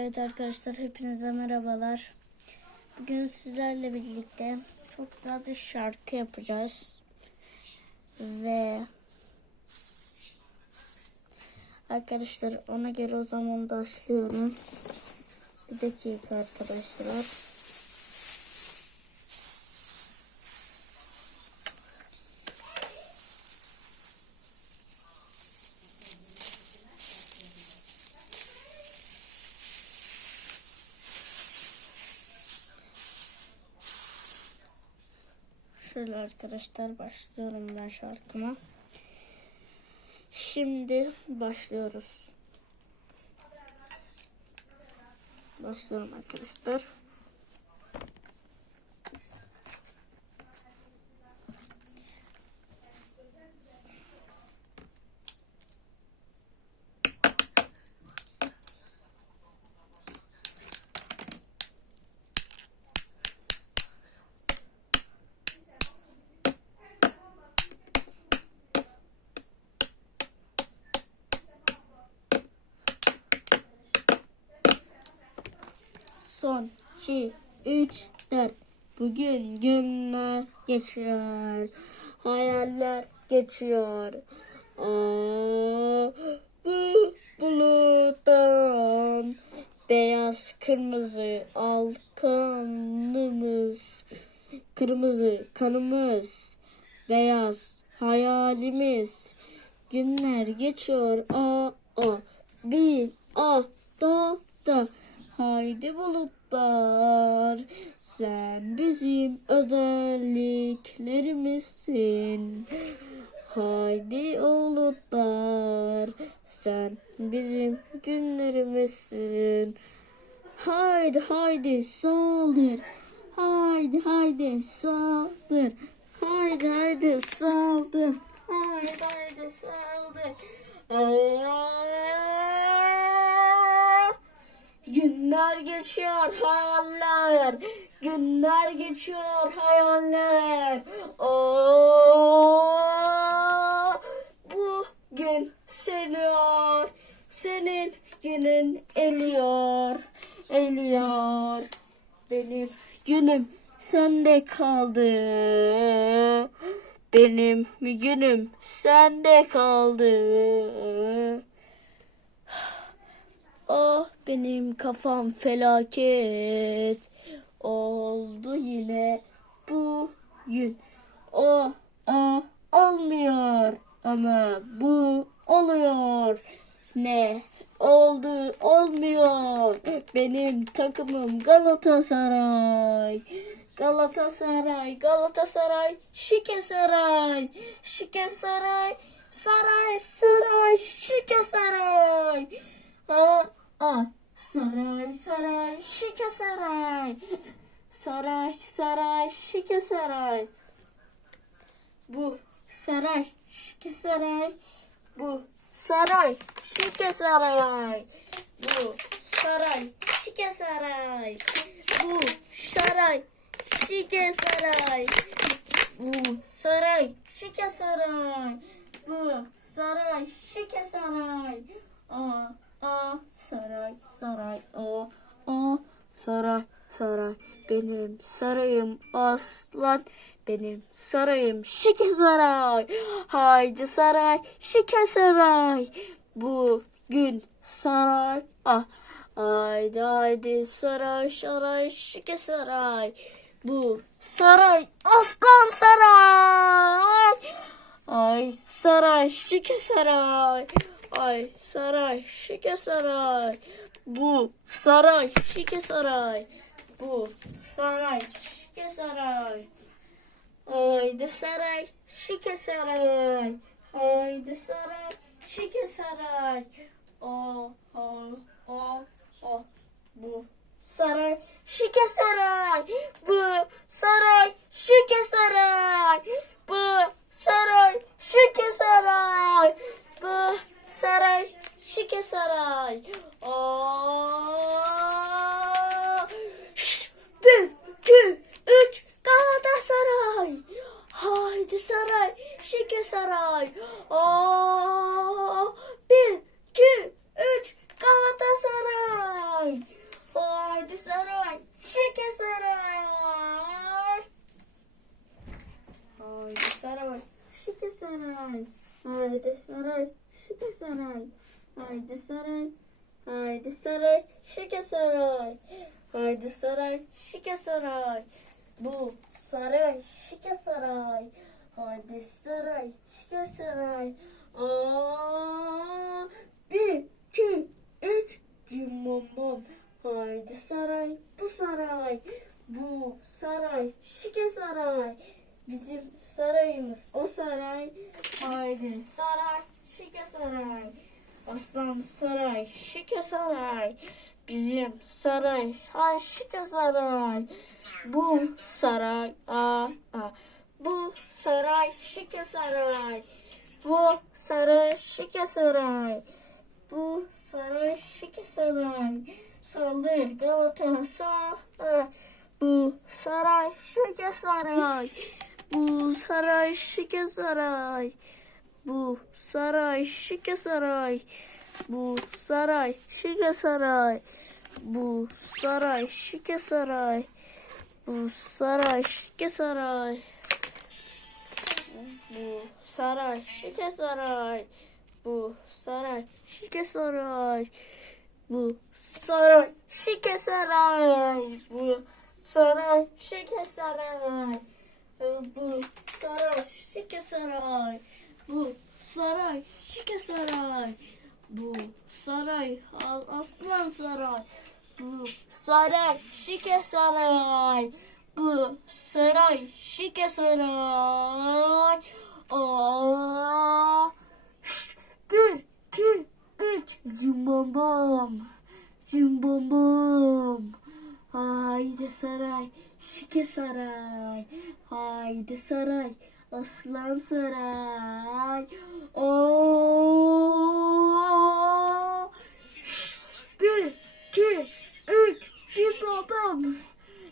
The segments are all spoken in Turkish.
Evet arkadaşlar hepinize merhabalar. Bugün sizlerle birlikte çok güzel bir şarkı yapacağız. Ve arkadaşlar ona göre o zaman başlıyoruz. Bir dakika arkadaşlar. Şöyle arkadaşlar başlıyorum ben şarkıma. Şimdi başlıyoruz. Başlıyorum arkadaşlar. Son 2, 3, 4. Bugün günler geçiyor. Hayaller geçiyor. Aa, bu buluttan beyaz kırmızı al kanımız. Kırmızı kanımız. Beyaz hayalimiz. Günler geçiyor. Aa, aa. Bir, ah, da, da. Haydi bulutlar, sen bizim özelliklerimizsin. Haydi bulutlar, sen bizim günlerimizsin. Haydi haydi saldır, haydi haydi saldır, haydi haydi saldır, haydi haydi saldır. Aa! Günler geçiyor hayaller. Günler geçiyor hayaller. Oo, bugün seniyor. Senin günün eliyor. Eliyor. Benim günüm sende kaldı. Benim günüm sende kaldı. Ah benim kafam felaket oldu yine bugün. O o olmuyor ama bu oluyor. Ne oldu olmuyor. Benim takımım Galatasaray. Galatasaray, Galatasaray, Şike Saray, Şike Saray, Saray, Saray, Şike Saray. Aa, aa. Saray, saray, şike saray. Saray, saray, şike saray. Bu saray, şike saray. Bu saray, şike saray. Bu saray, şike saray. Bu saray, şike saray. Bu saray, şike saray. Bu saray, şike saray. Aa, aa, saray, saray, o, o, saray, saray. Benim sarayım aslan, benim sarayım şike saray. Haydi saray, şike saray. Bugün saray, ah. Haydi haydi saray, saray, şike saray. Bu saray, aslan saray. Ay saray, şike saray. Ay saray, şike saray. Bu saray, şike saray. Bu saray, şike saray. Haydi saray, şike saray. Haydi saray, şike saray. O, o, o, o. Bu saray, şike saray. Bu saray, şike saray. Bu saray, şike saray. Bu saray, şike saray. Aa! Bir, iki, üç, Galatasaray. Haydi saray, şike saray. Aa! Bir, iki, üç, Galatasaray. Haydi saray. Şike saray. Haydi saray. Şike saray. Haydi saray. Şike saray. Haydi saray. Haydi saray. Şike saray. Haydi saray. Şike saray. Bu saray. Şike saray. Haydi saray. Şike saray. Aa, bir, iki, üç. Cimomom. Haydi saray. Bu saray. Bu saray. Şike saray. Bizim sarayımız o saray. Haydi saray. Şike saray. Aslan saray. Şike saray. Bizim saray. Hay şike saray. Bu saray. A, a. Bu saray. Şike saray. Bu saray. Şike saray. Bu saray şike saray. Saldır Galatasaray. Bu saray şike saray. Bu saray şike saray. Bu saray şike saray. Bu saray şike saray. Bu saray şike saray. Bu saray şike saray. Bu saray şike saray. Bu saray şike saray. Bu saray şike saray. Bu saray şike saray. Bu saray şike saray. Bu saray şike saray. Bu saray aslan saray. Bu saray şike saray. Bu saray şike saray. Aa, bir, iki, üç. Cimbom bom. Cimbom bom. Haydi saray. Şike saray. Haydi saray. Aslan saray. Oo. Bir, iki, üç. Cimbom bom.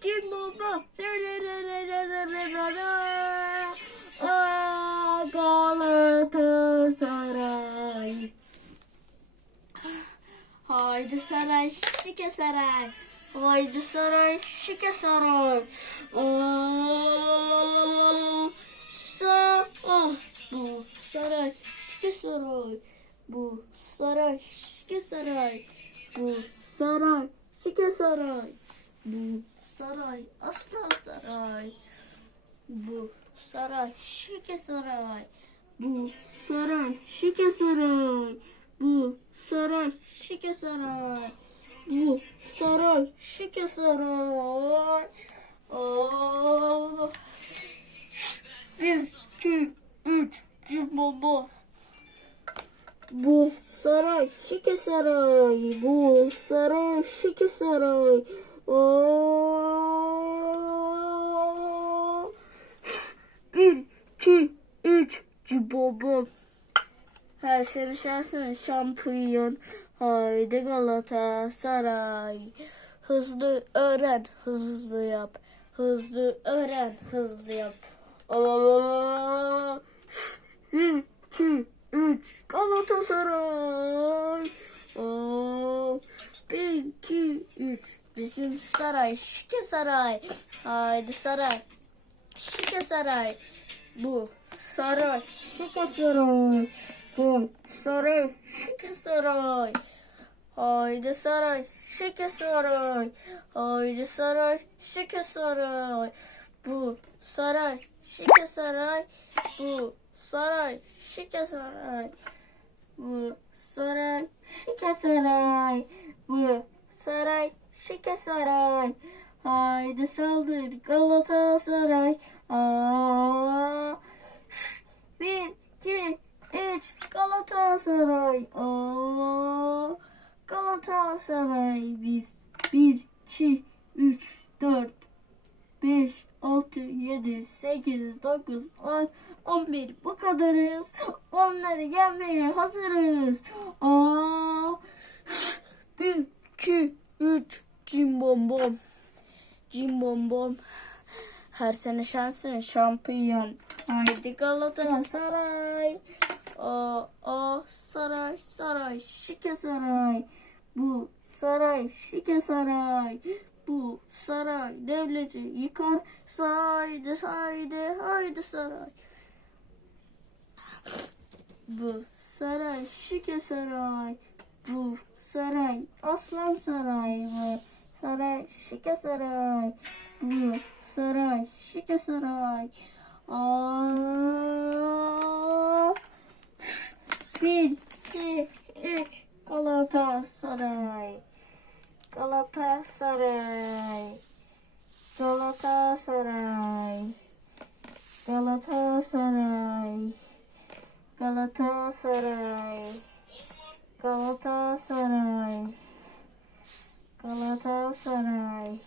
Cimbom bom. Re re re re re re re re re. Aa, Galatasaray. Haydi saray, şike saray. Haydi saray, şike saray. Sa ah, bu saray, şike saray. Bu saray, şike saray. Bu saray, şike saray. Bu saray, aslan saray. Bu saray, şike saray. Bu saray, şike saray. Bu saray, şike saray. Bu saray, şike saray. Aa, bir, iki, üç, cimbobo. Bu saray, şike saray. Bu saray, şike saray. Aa, bir, iki, üç, cimbobo. Her sene şansın şampiyon. Haydi Galatasaray. Hızlı öğren, hızlı yap. Hızlı öğren, hızlı yap. Bir, iki, üç. Galatasaray. Aa, bir, iki, üç. Bizim saray, şike saray. Haydi saray. Şike saray. Bu saray, şike saray. Bu saray, şike saray. Haydi saray, şike saray. Haydi saray, şike saray. Bu saray, şike saray. Bu saray, şike saray. Bu saray, şike saray. Bu saray, şike saray. Haydi saldır Galatasaray. Aa, üç. Galatasaray. Oo. Galatasaray biz 1 2 3 4 5 6 7 8 9 10 11 bu kadarız. Onları yenmeye hazırız. Aa! 1 2 3 Cim bom bom. Cim bom bom. Her sene şansın şampiyon. Haydi Galatasaray. O, o, saray, saray, şike saray. Bu saray şike saray. Bu saray devleti yıkar. Haydi haydi haydi saray. Bu saray şike saray. Bu saray aslan saray. Bu saray şike saray. Bu saray şike saray. Aa, bir, iki, üç. Galatasaray. Galatasaray. Galatasaray. Galatasaray. Galatasaray. Galatasaray. Galatasaray.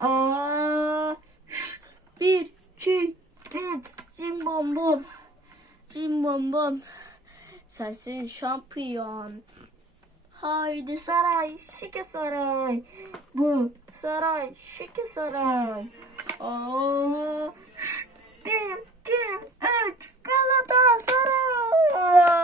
Aa, bir, iki, üç. Cim bom bom. Cim bom bom. Sensin şampiyon. Haydi saray, şike saray. Bu saray, şike saray. Aa, bir, iki, üç. Galatasaray.